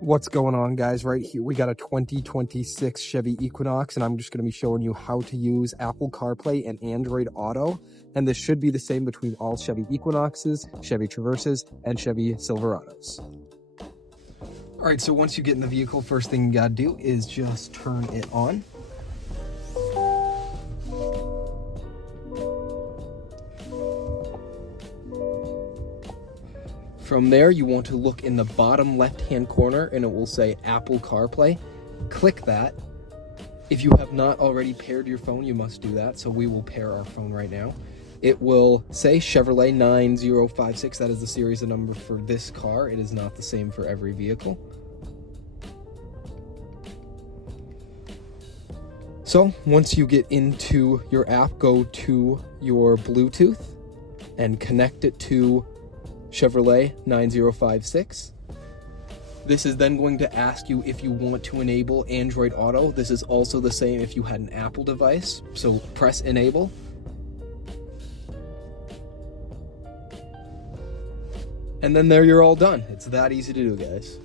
What's going on, guys? Right here we got a 2026 Chevy Equinox, and I'm just going to be showing you how to use Apple CarPlay and Android Auto. And this should be the same between all Chevy Equinoxes, Chevy Traverses, and Chevy Silverados. All right, so once you get in the vehicle, first thing you got to do is just turn it on. From there, you want to look in the bottom left-hand corner and it will say Apple CarPlay. Click that. If you have not already paired your phone, you must do that. So we will pair our phone right now. It will say Chevrolet 9056. That is the series number for this car. It is not the same for every vehicle. So once you get into your app, go to your Bluetooth and connect it to Chevrolet 9056. This is then going to ask you if you want to enable Android Auto. This is also the same if you had an Apple device. So press enable. And then there you're all done. It's that easy to do, guys.